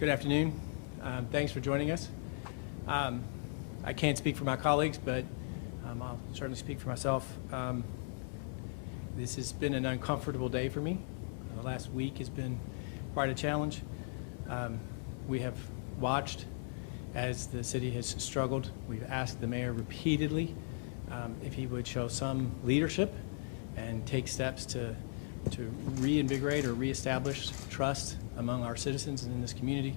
Good afternoon. Thanks for joining us. I can't speak for my colleagues, but I'll certainly speak for myself. This has been an uncomfortable day for me. The last week has been quite a challenge. We have watched as the city has struggled. We've asked the mayor repeatedly if he would show some leadership and take steps to reinvigorate or reestablish trust among our citizens and in this community.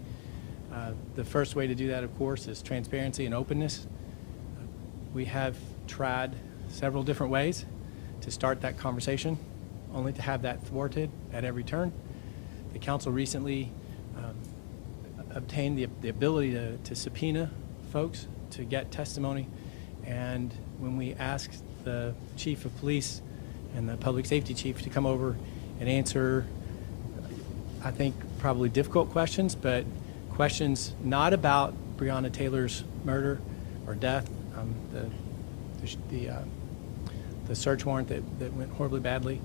The first way to do that, of course, is transparency and openness. We have tried several different ways to start that conversation, only to have that thwarted at every turn. The council recently obtained the ability to subpoena folks to get testimony, and when we asked the chief of police and the public safety chief to come over and answer, I think, probably difficult questions, but questions not about Breonna Taylor's murder or death, the search warrant that went horribly badly,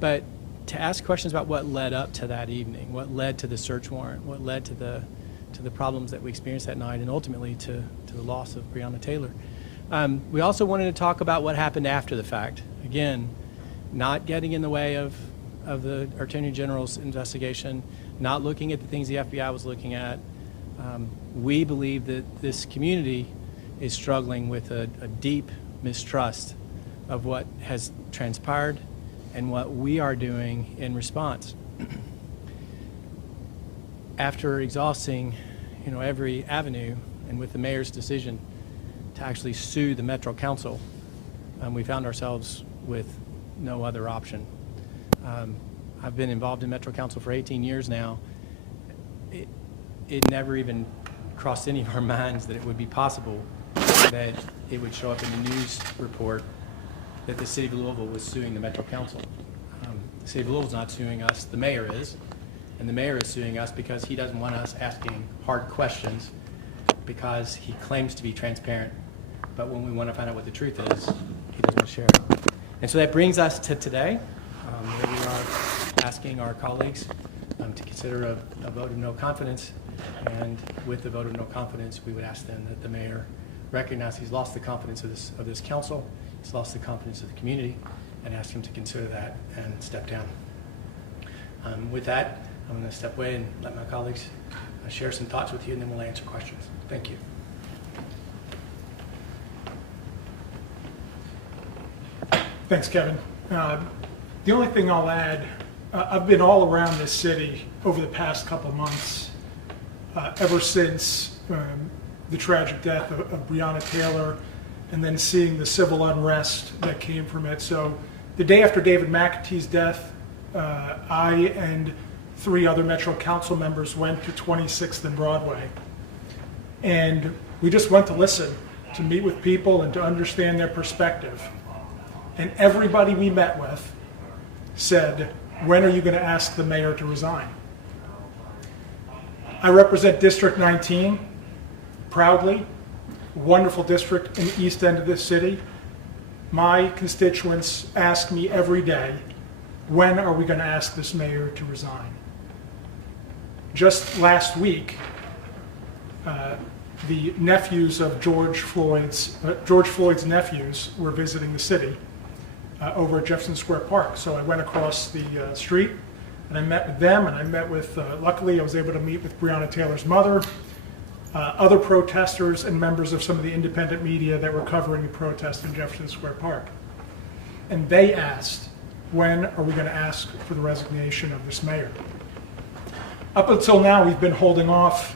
but to ask questions about what led up to that evening, what led to the search warrant, what led to the problems that we experienced that night, and ultimately to the loss of Breonna Taylor. We also wanted to talk about what happened after the fact. Again, not getting in the way of the Attorney General's investigation, not looking at the things the FBI was looking at. We believe that this community is struggling with a deep mistrust of what has transpired and what we are doing in response. After exhausting, every avenue, and with the mayor's decision to actually sue the Metro Council, we found ourselves with no other option. I've been involved in Metro Council for 18 years now. It never even crossed any of our minds that it would be possible that it would show up in the news report that the city of Louisville was suing the Metro Council. The city of Louisville is not suing us, the mayor is. And the mayor is suing us because he doesn't want us asking hard questions because he claims to be transparent. But when we want to find out what the truth is, he doesn't want to share it. And so that brings us to today, where we are asking our colleagues to consider a vote of no confidence. And with the vote of no confidence, we would ask then that the mayor recognize he's lost the confidence of this council, he's lost the confidence of the community, and ask him to consider that and step down. With that, I'm going to step away and let my colleagues share some thoughts with you, and then we'll answer questions. Thank you. Thanks, Kevin. The only thing I'll add, I've been all around this city over the past couple months, ever since the tragic death of Breonna Taylor, and then seeing the civil unrest that came from it. So the day after David McAtee's death, I and 3 other Metro Council members went to 26th and Broadway. And we just went to listen, to meet with people and to understand their perspective. And everybody we met with said, when are you going to ask the mayor to resign? I represent District 19, proudly, wonderful district in the east end of this city. My constituents ask me every day, when are we going to ask this mayor to resign? Just last week, the nephews of George Floyd's nephews were visiting the city over at Jefferson Square Park. So I went across the street and I met with them, and I met with, luckily I was able to meet with Breonna Taylor's mother, other protesters, and members of some of the independent media that were covering the protest in Jefferson Square Park. And they asked, when are we going to ask for the resignation of this mayor? Up until now, we've been holding off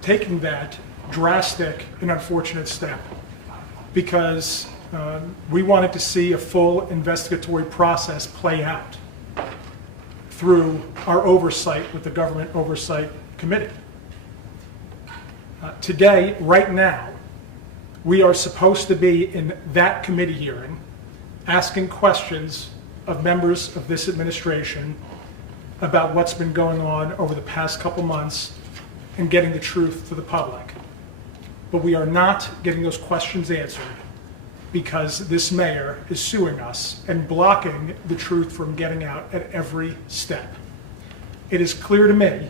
taking that drastic and unfortunate step because we wanted to see a full investigatory process play out through our oversight with the Government Oversight Committee. Today, right now, we are supposed to be in that committee hearing asking questions of members of this administration about what's been going on over the past couple months and getting the truth to the public. But we are not getting those questions answered because this mayor is suing us and blocking the truth from getting out at every step. It is clear to me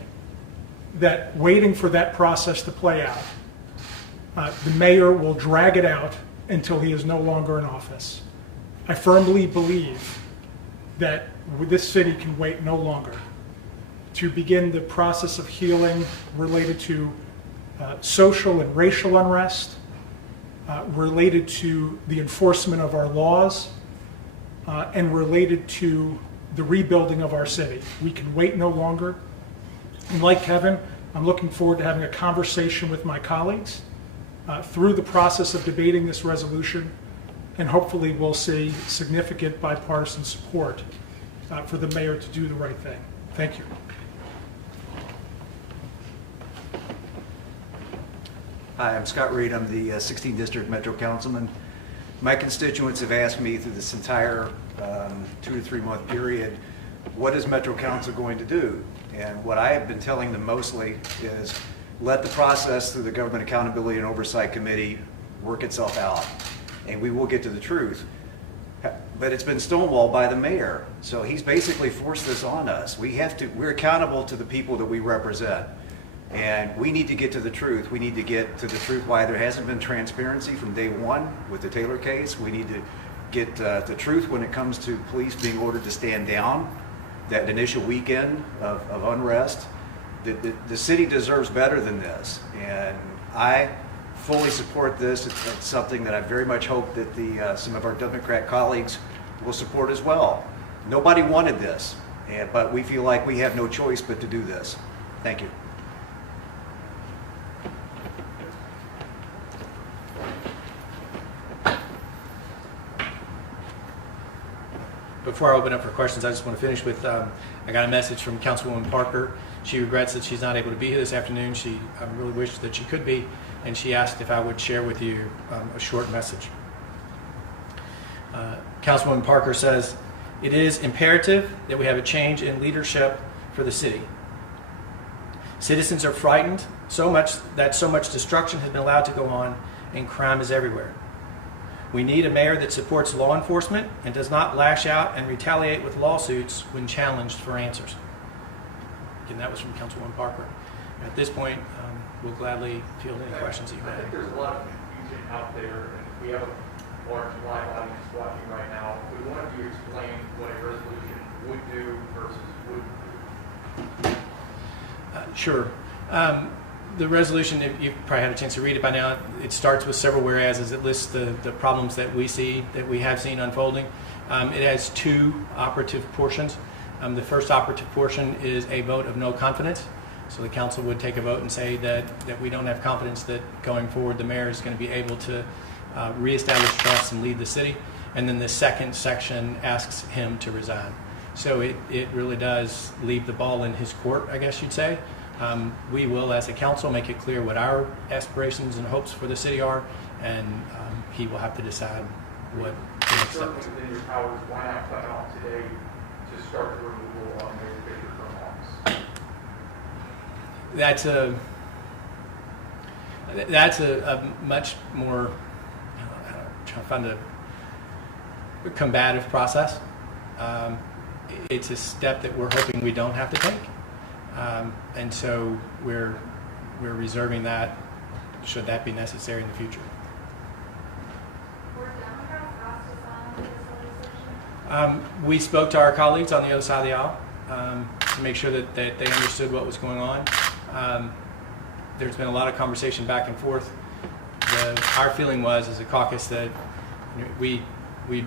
that waiting for that process to play out, the mayor will drag it out until he is no longer in office. I firmly believe that this city can wait no longer to begin the process of healing related to social and racial unrest, related to the enforcement of our laws, and related to the rebuilding of our city. We can wait no longer. And like Kevin, I'm looking forward to having a conversation with my colleagues through the process of debating this resolution, and hopefully we'll see significant bipartisan support for the mayor to do the right thing. Thank you. Hi, I'm Scott Reed. I'm the 16th District Metro Councilman. My constituents have asked me through this entire 2 to 3 month period, what is Metro Council going to do? And what I have been telling them mostly is let the process through the Government Accountability and Oversight Committee work itself out, and we will get to the truth. But it's been stonewalled by the mayor, so he's basically forced this on us. We're accountable to the people that we represent. And we need to get to the truth. We need to get to the truth why there hasn't been transparency from day one with the Taylor case. We need to get the truth when it comes to police being ordered to stand down that initial weekend of unrest. The city deserves better than this. And I fully support this. It's something that I very much hope that some of our Democrat colleagues will support as well. Nobody wanted this, but we feel like we have no choice but to do this. Thank you. Before I open up for questions, I just want to finish with, I got a message from Councilwoman Parker. She regrets that she's not able to be here this afternoon. She really wished that she could be, and she asked if I would share with you a short message. Councilwoman Parker says, "It is imperative that we have a change in leadership for the city. Citizens are frightened so much that so much destruction has been allowed to go on, and crime is everywhere. We need a mayor that supports law enforcement and does not lash out and retaliate with lawsuits when challenged for answers." Again, that was from Councilwoman Parker. At this point, we'll gladly field any questions that you I have. think there's a lot of confusion out there, and we have a large live audience watching right now. We wanted you to explain what a resolution would do versus would do. Sure. The resolution, if you've probably had a chance to read it by now, it starts with several whereases. It lists the problems that we have seen unfolding. It has two operative portions. The first operative portion is a vote of no confidence. So the council would take a vote and say that we don't have confidence that going forward the mayor is going to be able to reestablish trust and lead the city. And then the second section asks him to resign. So it really does leave the ball in his court, I guess you'd say. We will, as a council, make it clear what our aspirations and hopes for the city are, and he will have to decide what the next step is. Certainly within your powers, why not come out today to start the removal of Mayor Baker from office? That's a much more, trying to find a combative process. It's a step that we're hoping we don't have to take. And so we're reserving that should that be necessary in the future. Were Democrats asked to sign this legislation? We spoke to our colleagues on the other side of the aisle to make sure that they understood what was going on. There's been a lot of conversation back and forth. Our feeling was, as a caucus, that we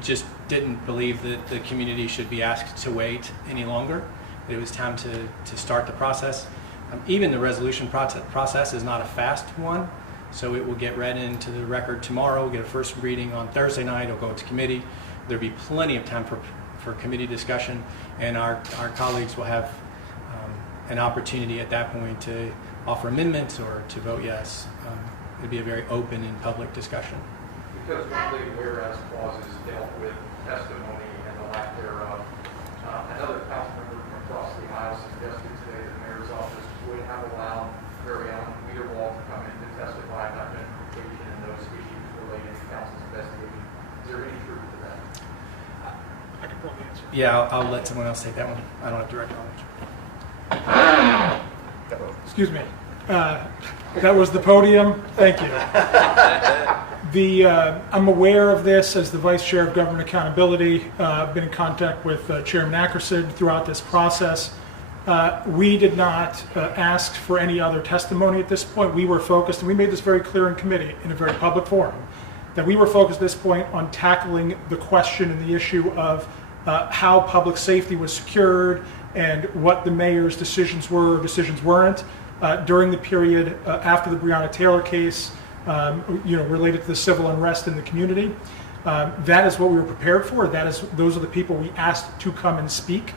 just didn't believe that the community should be asked to wait any longer. It was time to start the process. Even the resolution process is not a fast one, so it will get read into the record tomorrow. We'll get a first reading on Thursday night. It'll go to committee. There'll be plenty of time for committee discussion, and our colleagues will have an opportunity at that point to offer amendments or to vote yes. It'll be a very open and public discussion. Because one of the whereas clauses dealt with testimony and the lack thereof. Another council member from across the aisle suggested today that the mayor's office would have allowed Mary Ellen Weederwald to come in to testify about gentrification and those issues related to council's investigation. Is there any truth to that? I can probably answer. Yeah, I'll let someone else take that one. I don't have direct knowledge. excuse me. That was the podium. Thank you. I'm aware of this as the Vice Chair of Government Accountability. I've been in contact with Chairman Ackerson throughout this process. We did not ask for any other testimony at this point. We were focused, and we made this very clear in committee in a very public forum, that we were focused at this point on tackling the question and the issue of how public safety was secured and what the mayor's decisions were or decisions weren't during the period after the Breonna Taylor case, related to the civil unrest in the community. That is what we were prepared for. Those are the people we asked to come and speak.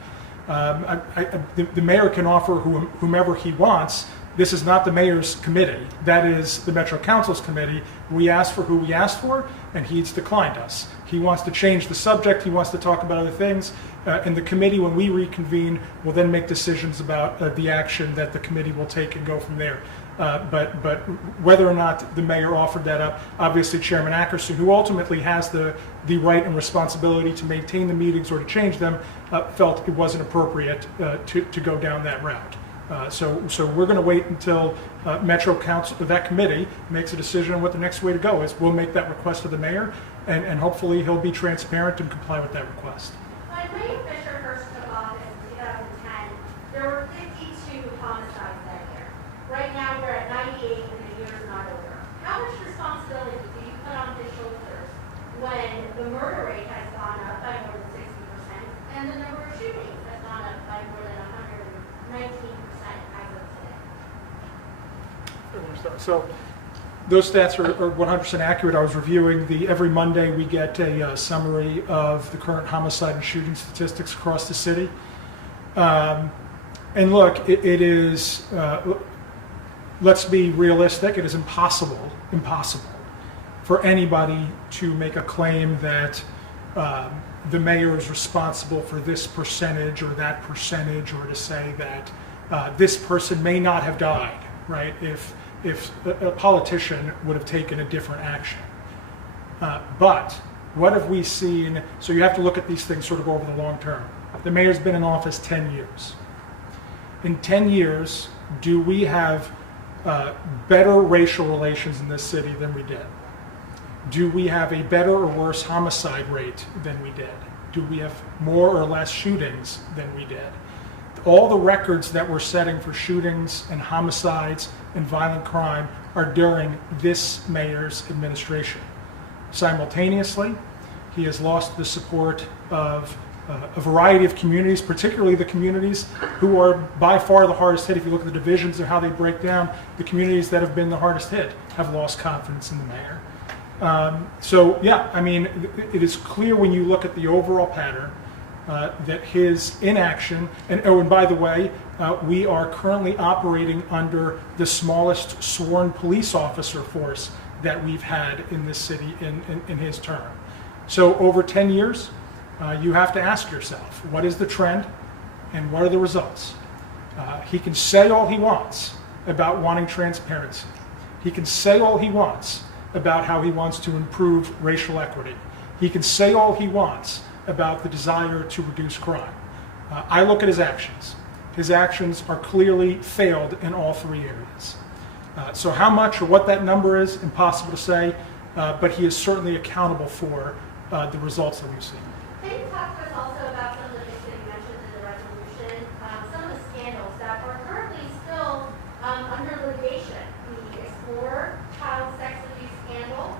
The mayor can offer whomever he wants. This is not the mayor's committee. That is the Metro Council's committee. We asked for who we asked for, and he's declined us. He wants to change the subject. He wants to talk about other things. And the committee, when we reconvene, will then make decisions about the action that the committee will take and go from there. But whether or not the mayor offered that up, obviously Chairman Ackerson, who ultimately has the right and responsibility to maintain the meetings or to change them, felt it wasn't appropriate to go down that route. So we're going to wait until Metro Council, that committee, makes a decision on what the next way to go is. We'll make that request to the mayor, and hopefully he'll be transparent and comply with that request. When Mayor Fisher first took office in 2010, there were 52 homicides that year. Right now, we're at 98 and the year is not over. How much responsibility do you put on his shoulders when the murder rate has gone up by more than 60% and the number of shootings has gone up by more than 119% as of today? So those stats are 100% accurate. I was reviewing every Monday we get a summary of the current homicide and shooting statistics across the city. And look, it is, let's be realistic, it is impossible for anybody to make a claim that the mayor is responsible for this percentage or that percentage, or to say that this person may not have died, right, if a politician would have taken a different action. But what have we seen? So you have to look at these things sort of over the long term. The mayor's been in office 10 years. In 10 years, do we have better racial relations in this city than we did? Do we have a better or worse homicide rate than we did? Do we have more or less shootings than we did? All the records that we're setting for shootings and homicides and violent crime are during this mayor's administration. Simultaneously, he has lost the support of a variety of communities, particularly the communities who are by far the hardest hit. If you look at the divisions and how they break down, the communities that have been the hardest hit have lost confidence in the mayor. So yeah, I mean, it is clear when you look at the overall pattern that his inaction, and by the way, we are currently operating under the smallest sworn police officer force that we've had in this city in his term. So over 10 years, you have to ask yourself, what is the trend and what are the results? He can say all he wants about wanting transparency. He can say all he wants about how he wants to improve racial equity. He can say all he wants about the desire to reduce crime. I look at his actions. His actions are clearly failed in all three areas. So how much or what that number is, impossible to say, but he is certainly accountable for the results that we've seen. Can you talk to us also about some of the things that you mentioned in the resolution, some of the scandals that are currently still under litigation? The Explorer child sex abuse scandal,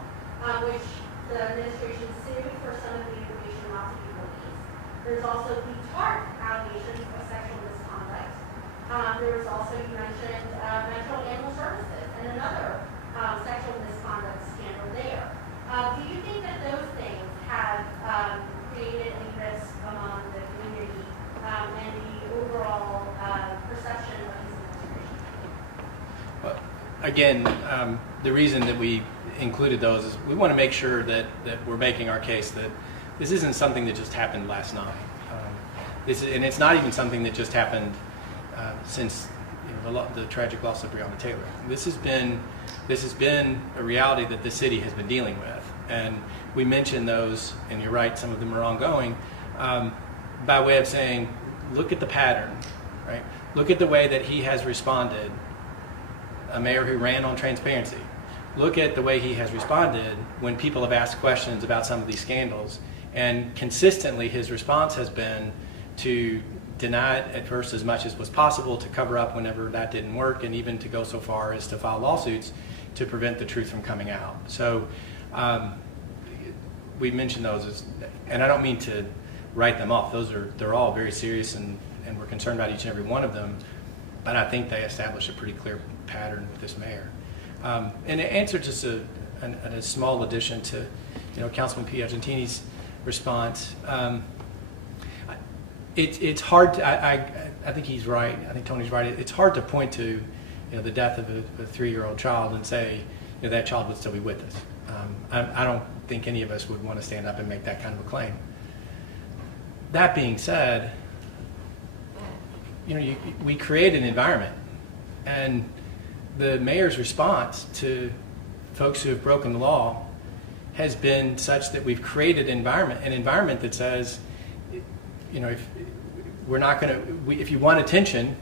which the administration sued for some of the information not to be released. There's also the TARP allegations of sexual misconduct. There was also, you mentioned, Metro Animal Services and another sexual misconduct scandal there. Do you think that those things have created any risk among the community and the overall perception of his administration? Well, again, the reason that we included those is we want to make sure that we're making our case that this isn't something that just happened last night. And it's not even something that just happened since the tragic loss of Breonna Taylor. This has been a reality that the city has been dealing with, and we mentioned those, and you're right, some of them are ongoing, by way of saying, look at the pattern, right? Look at the way that he has responded a mayor who ran on transparency. Look at the way he has responded when people have asked questions about some of these scandals. And consistently, his response has been to deny it at first as much as was possible, to cover up whenever that didn't work, and even to go so far as to file lawsuits to prevent the truth from coming out. So we mentioned those, and I don't mean to write them off. They're all very serious, and we're concerned about each and every one of them. But I think they establish a pretty clear pattern with this mayor. And to answer just a small addition to, Councilman Piagentini's response, it's hard to, I think he's right. I think Tony's right. It's hard to point to, the death of a 3-year-old child and say, that child would still be with us. I don't think any of us would want to stand up and make that kind of a claim. That being said, we create an environment, and the mayor's response to folks who have broken the law has been such that we've created an environment that says, if we're not going to, if you want attention,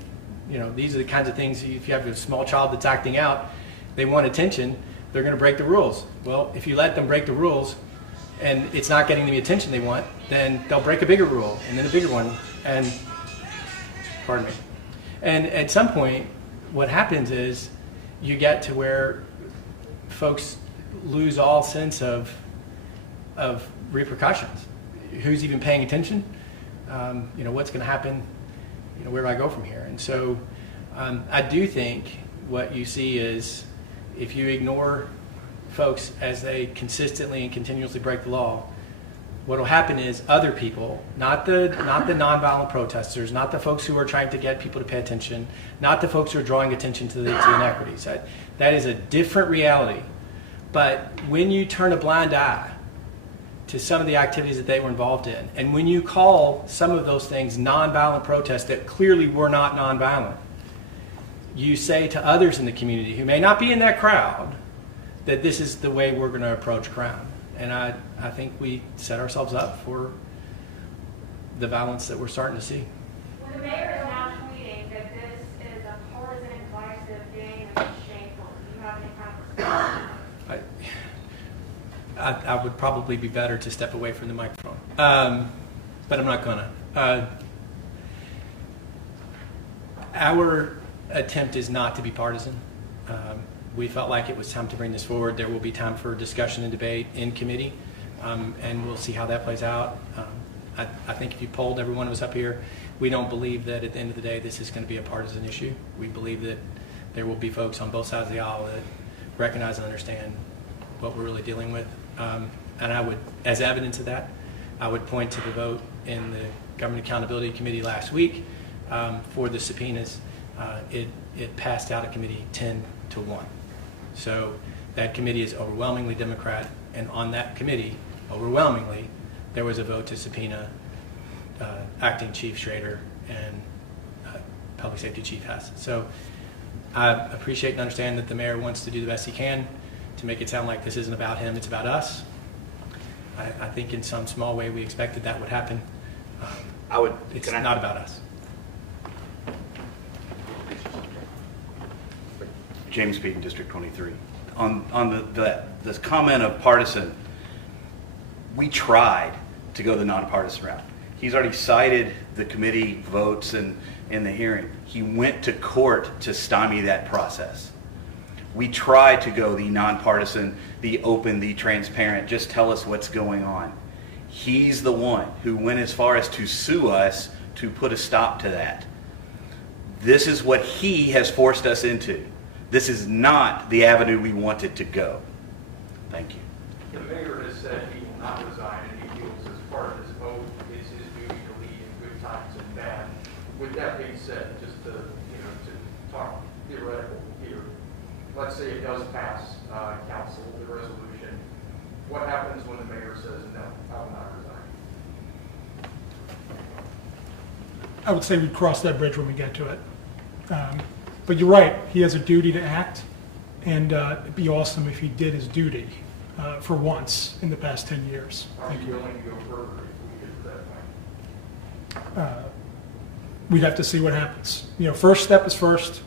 these are the kinds of things. If you have a small child that's acting out, they want attention, they're going to break the rules. Well, if you let them break the rules and it's not getting the attention they want, then they'll break a bigger rule and then a bigger one. And pardon me. And at some point, what happens is you get to where folks lose all sense of repercussions. Who's even paying attention? What's going to happen? Where do I go from here? And so I do think what you see is if you ignore folks as they consistently and continuously break the law, what will happen is other people, not the nonviolent protesters, not the folks who are trying to get people to pay attention, not the folks who are drawing attention to the inequities. That is a different reality. But when you turn a blind eye to some of the activities that they were involved in, and when you call some of those things nonviolent protests that clearly were not nonviolent, you say to others in the community who may not be in that crowd that this is the way we're going to approach crime. And I think we set ourselves up for the violence that we're starting to see. When the mayor is now tweeting that this is a partisan and divisive game, it's shameful. Do you have any kind of response? I would probably be better to step away from the microphone, but I'm not gonna. Our attempt is not to be partisan. We felt like it was time to bring this forward. There will be time for discussion and debate in committee, and we'll see how that plays out. I think if you polled everyone who was up here, we don't believe that at the end of the day this is going to be a partisan issue. We believe that there will be folks on both sides of the aisle that recognize and understand what we're really dealing with. And I would, as evidence of that, I would point to the vote in the Government Accountability Committee last week for the subpoenas. It passed out of committee 10-1. So that committee is overwhelmingly Democrat, and on that committee, overwhelmingly, there was a vote to subpoena Acting Chief Schrader and Public Safety Chief Hess. So I appreciate and understand that the mayor wants to do the best he can to make it sound like this isn't about him, it's about us. I think in some small way we expected that would happen. It's not about us. James Peden, District 23. On this comment of partisan, we tried to go the nonpartisan route. He's already cited the committee votes and in the hearing. He went to court to stymie that process. We tried to go the nonpartisan, the open, the transparent, just tell us what's going on. He's the one who went as far as to sue us to put a stop to that. This is what he has forced us into. This is not the avenue we wanted to go. Thank you. The mayor has said he will not resign, and he feels as part of his oath, it's his duty to lead in good times and bad. With that being said, just to talk theoretical here, let's say it does pass council, the resolution. What happens when the mayor says, no, I will not resign? I would say we'd cross that bridge when we get to it. But you're right, he has a duty to act, and it'd be awesome if he did his duty for once in the past 10 years. Are Thank you you. willing to go further if we get to that point? We'd have to see what happens. First step is first.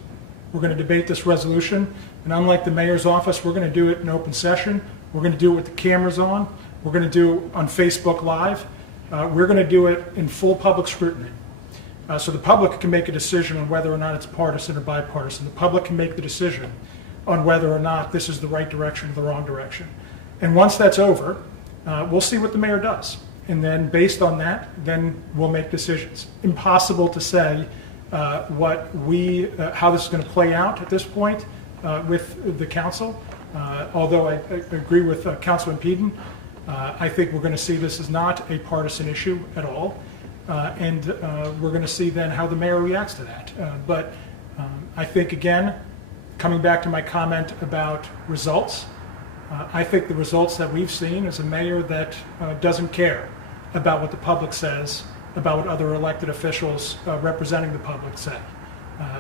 We're going to debate this resolution, and unlike the mayor's office, we're going to do it in open session. We're going to do it with the cameras on. We're going to do it on Facebook Live. We're going to do it in full public scrutiny. So the public can make a decision on whether or not it's partisan or bipartisan. The public can make the decision on whether or not this is the right direction or the wrong direction. And once that's over, we'll see what the mayor does. And then based on that, then we'll make decisions. Impossible to say how this is going to play out at this point with the council. Although I agree with Councilman Peden, I think we're going to see this as not a partisan issue at all. And we're going to see then how the mayor reacts to that. But I think, again, coming back to my comment about results, I think the results that we've seen is a mayor that doesn't care about what the public says, about what other elected officials representing the public say.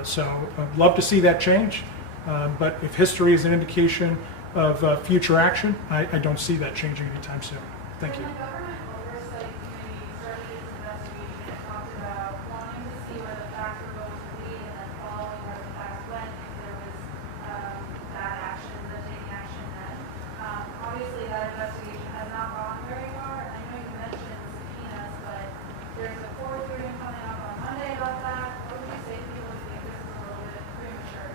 So I'd love to see that change. But if history is an indication of future action, I don't see that changing anytime soon. Thank you. When the government oversight committee started its investigation, it talked about wanting to see where the facts were going to lead and then following where the facts went if there was bad action, then taking action then. Obviously, that investigation has not gone very far. I know you mentioned subpoenas, but there's a court hearing coming up on Monday about that. What would you say to people who think this is a little bit premature?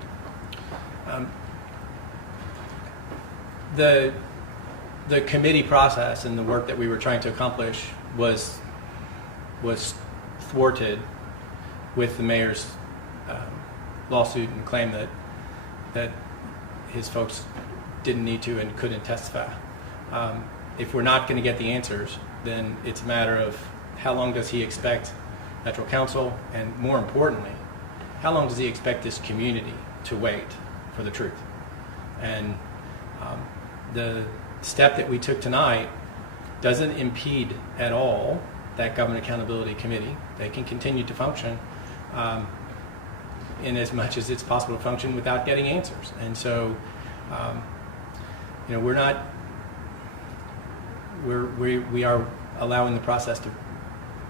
The committee process and the work that we were trying to accomplish was thwarted with the mayor's lawsuit and claim that his folks didn't need to and couldn't testify. If we're not going to get the answers, then it's a matter of how long does he expect Metro Council, and more importantly, how long does he expect this community to wait for the truth? And the step that we took tonight doesn't impede at all that Government Accountability Committee. They can continue to function in as much as it's possible to function without getting answers. And so, we are allowing the process to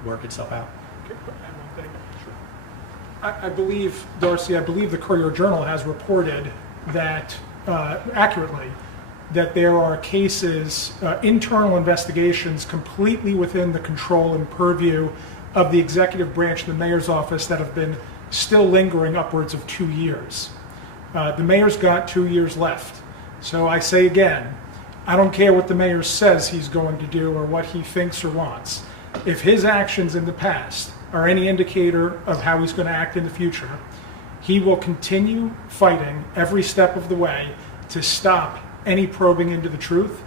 work itself out. I believe, Darcy, the Courier-Journal has reported that accurately that there are cases, internal investigations completely within the control and purview of the executive branch of the mayor's office that have been still lingering upwards of 2 years. The mayor's got 2 years left. So I say again, I don't care what the mayor says he's going to do or what he thinks or wants. If his actions in the past are any indicator of how he's going to act in the future, he will continue fighting every step of the way to stop any probing into the truth.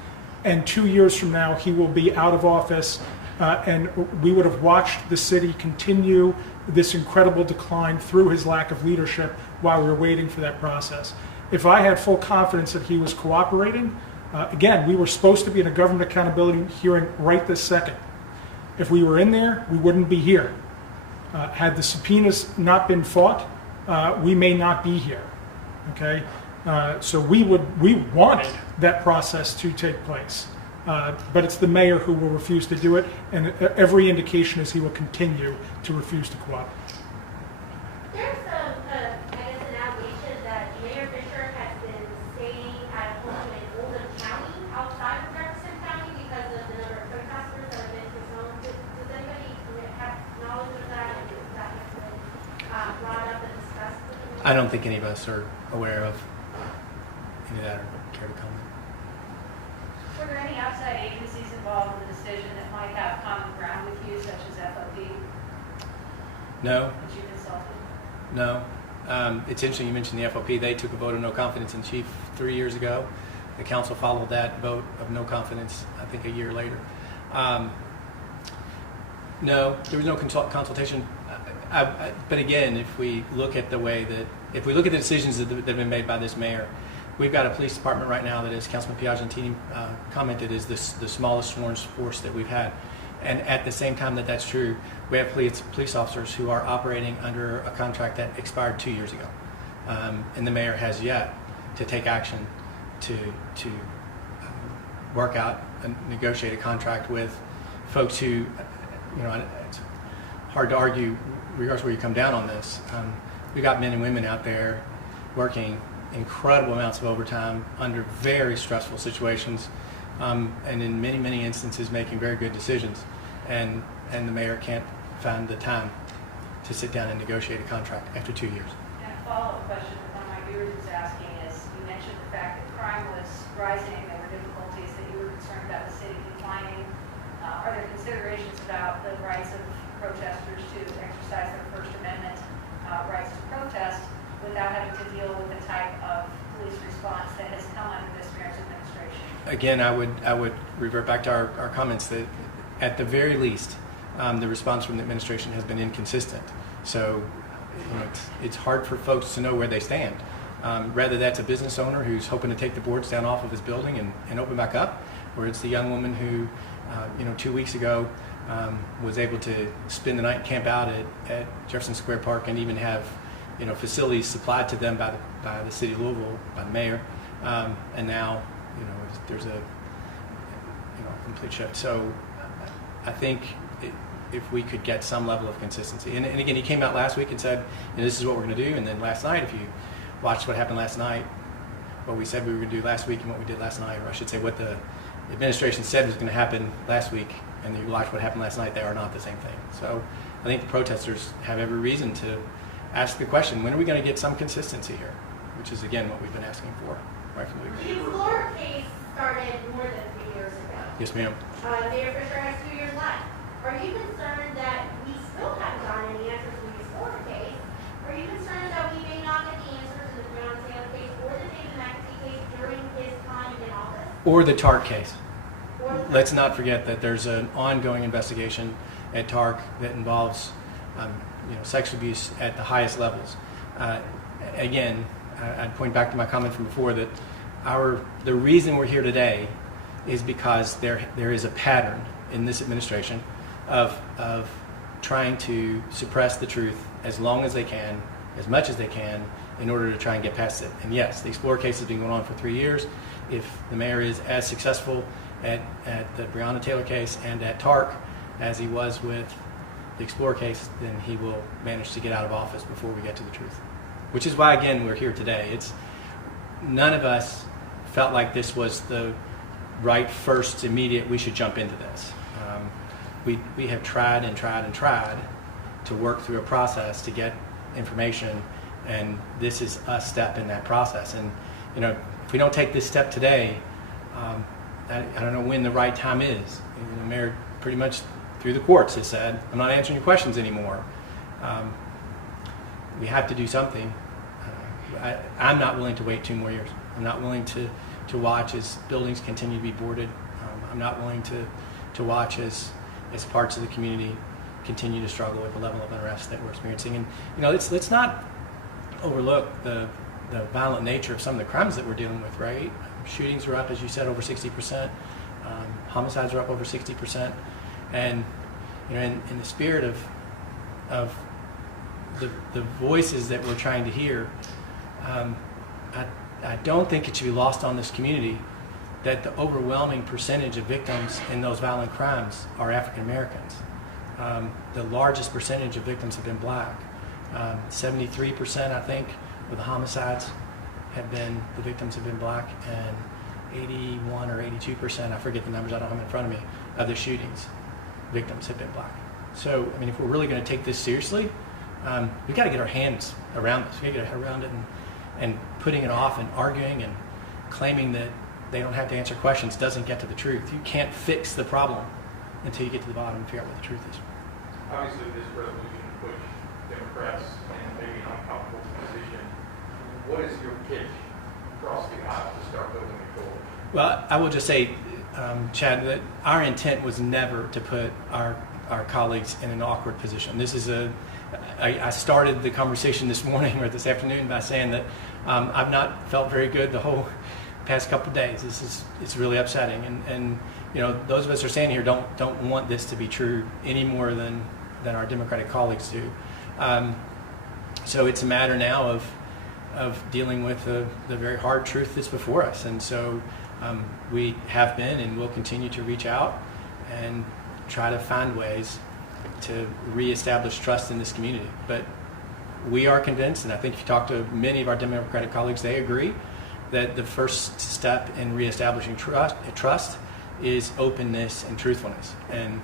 And 2 years from now, he will be out of office, and we would have watched the city continue this incredible decline through his lack of leadership while we were waiting for that process. If I had full confidence that he was cooperating, again, we were supposed to be in a government accountability hearing right this second. If we were in there, we wouldn't be here. Had the subpoenas not been fought, we may not be here. Okay, so we wanted that process to take place, but it's the mayor who will refuse to do it, and every indication is he will continue to refuse to cooperate. There's an allegation that Mayor Fisher has been staying at home in Oldham County outside of Jefferson County because of the number of protesters that have been to his home. Does anybody have knowledge of that? And has that been brought up and discussed with the mayor? I don't think any of us are aware of any of that or care to comment. Were there any outside agencies involved in the decision that might have common ground with you, such as FOP, No, that you consulted? no. It's interesting you mentioned the FOP. They took a vote of no confidence in chief 3 years ago. The council followed that vote of no confidence, I think, a year later. No, there was no consultation. But again, if we look at the decisions that have been made by this mayor, we've got a police department right now that, as Councilman Piagentini commented, is the smallest sworn force that we've had. And at the same time that that's true, we have police officers who are operating under a contract that expired 2 years ago. And the mayor has yet to take action to work out and negotiate a contract with folks who, it's hard to argue regardless of where you come down on this. We've got men and women out there working incredible amounts of overtime under very stressful situations, and in many, many instances making very good decisions. And the mayor can't find the time to sit down and negotiate a contract after 2 years. And a follow-up question that one of my viewers is asking is, you mentioned the fact that crime was rising, there were difficulties, that you were concerned about the city declining. Are there considerations about the rights of protesters to exercise their First Amendment rights to protest without having to deal with the type of police response that has come under this mayor's administration? Again, I would revert back to our comments that at the very least, the response from the administration has been inconsistent. So it's hard for folks to know where they stand. Whether that's a business owner who's hoping to take the boards down off of his building and open back up, or it's the young woman who 2 weeks ago was able to spend the night and camp out at Jefferson Square Park and even have facilities supplied to them by the city of Louisville, by the mayor, and now there's a complete shift. So I think if we could get some level of consistency, and again, he came out last week and said, this is what we're going to do, and then last night, if you watched what happened last night, what we said we were going to do last week and what we did last night, or I should say what the administration said was going to happen last week, and you watch what happened last night, they are not the same thing. So I think the protesters have every reason to ask the question, when are we going to get some consistency here? Which is, again, what we've been asking for right from the beginning. The Explorer case started more than 3 years ago. Yes, ma'am. Mayor Fisher has 2 years left. Are you concerned that we still haven't gotten any answers to the Explorer case? Are you concerned that we may not get the answers to the Brown Taylor case or the David McAtee case during his time in office? Or the TARC case. Or the- Let's not forget that there's an ongoing investigation at TARC that involves sexual abuse at the highest levels. Again, I'd point back to my comment from before that the reason we're here today is because there is a pattern in this administration of trying to suppress the truth as long as they can, as much as they can, in order to try and get past it. And yes, the Explorer case has been going on for 3 years. If the mayor is as successful at the Breonna Taylor case and at TARC as he was with the Explorer case, then he will manage to get out of office before we get to the truth. Which is why, again, we're here today. None of us felt like this was the right first immediate, we should jump into this. We have tried and tried and tried to work through a process to get information, and this is a step in that process. And if we don't take this step today, I don't know when the right time is. The mayor pretty much through the courts has said, I'm not answering your questions anymore. We have to do something. I'm not willing to wait 2 more years. I'm not willing to watch as buildings continue to be boarded. I'm not willing to watch as parts of the community continue to struggle with the level of unrest that we're experiencing. And let's not overlook the violent nature of some of the crimes that we're dealing with, right? Shootings are up, as you said, over 60%. Homicides are up over 60%. And in the spirit of the voices that we're trying to hear, I don't think it should be lost on this community that the overwhelming percentage of victims in those violent crimes are African Americans. The largest percentage of victims have been black. 73%, I think, of the homicides the victims have been black, and 81 or 82%, I forget the numbers, I don't have them in front of me, of the shootings, victims have been black. So, if we're really going to take this seriously, we've got to get our hands around this. We've got to get our head around it, and putting it off and arguing and claiming that they don't have to answer questions doesn't get to the truth. You can't fix the problem until you get to the bottom and figure out what the truth is. Obviously, this resolution puts Democrats in maybe an uncomfortable position. What is your pitch across the aisle to start moving it forward? Well, I will just say, Chad, that our intent was never to put our colleagues in an awkward position. This is I started the conversation this morning or this afternoon by saying that I've not felt very good the whole past couple of days. It's really upsetting, and those of us who are standing here don't want this to be true any more than our Democratic colleagues do. So it's a matter now of dealing with the very hard truth that's before us, and so we have been and will continue to reach out and try to find ways to reestablish trust in this community. But we are convinced, and I think if you talk to many of our Democratic colleagues, they agree, that the first step in reestablishing trust is openness and truthfulness, and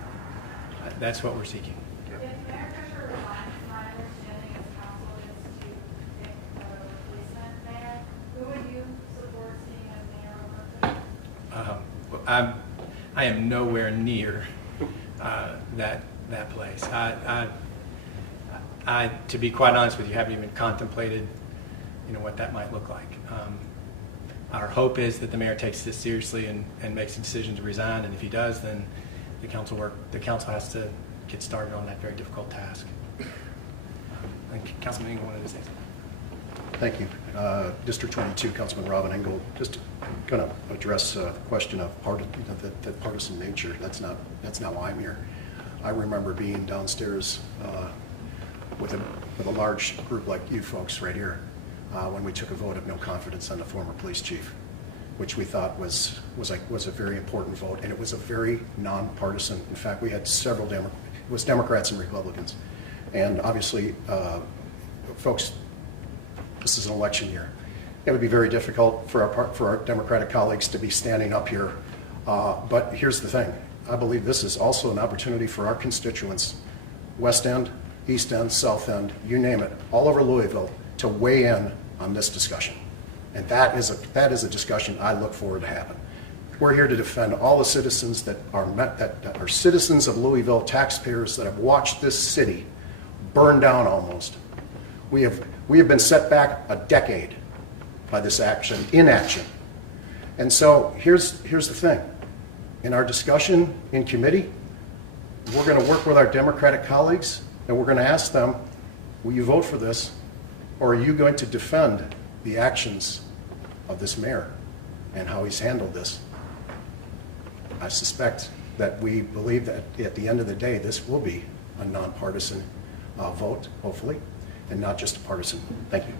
that's what we're seeking. If Mayor Fisher resigns, my understanding as council is to pick a replacement mayor, who would you support seeing as mayor over Fisher? I am nowhere near that place. I, to be quite honest with you, haven't even contemplated, what that might look like. Our hope is that the mayor takes this seriously and makes a decision to resign, and if he does, then the council has to get started on that very difficult task. I think Councilman Engel wanted to say something. Thank you. District 22, Councilman Robin Engel, just going to address the question of that partisan nature. That's not why I'm here. I remember being downstairs with a large group like you folks right here when we took a vote of no confidence on the former police chief, which we thought was a very important vote, and it was a very nonpartisan. In fact, we had several it was Democrats and Republicans, and obviously, folks, this is an election year. It would be very difficult for our Democratic colleagues to be standing up here, but here's the thing. I believe this is also an opportunity for our constituents, West End, East End, South End, you name it, all over Louisville, to weigh in on this discussion. And that is a discussion I look forward to happen. We're here to defend all the citizens that are citizens of Louisville, taxpayers that have watched this city burn down almost. We have been set back a decade by this inaction. And so here's the thing. In our discussion in committee, we're going to work with our Democratic colleagues and we're going to ask them, will you vote for this, or are you going to defend the actions of this mayor and how he's handled this? I suspect that we believe that at the end of the day, this will be a nonpartisan vote, hopefully, and not just a partisan. Thank you.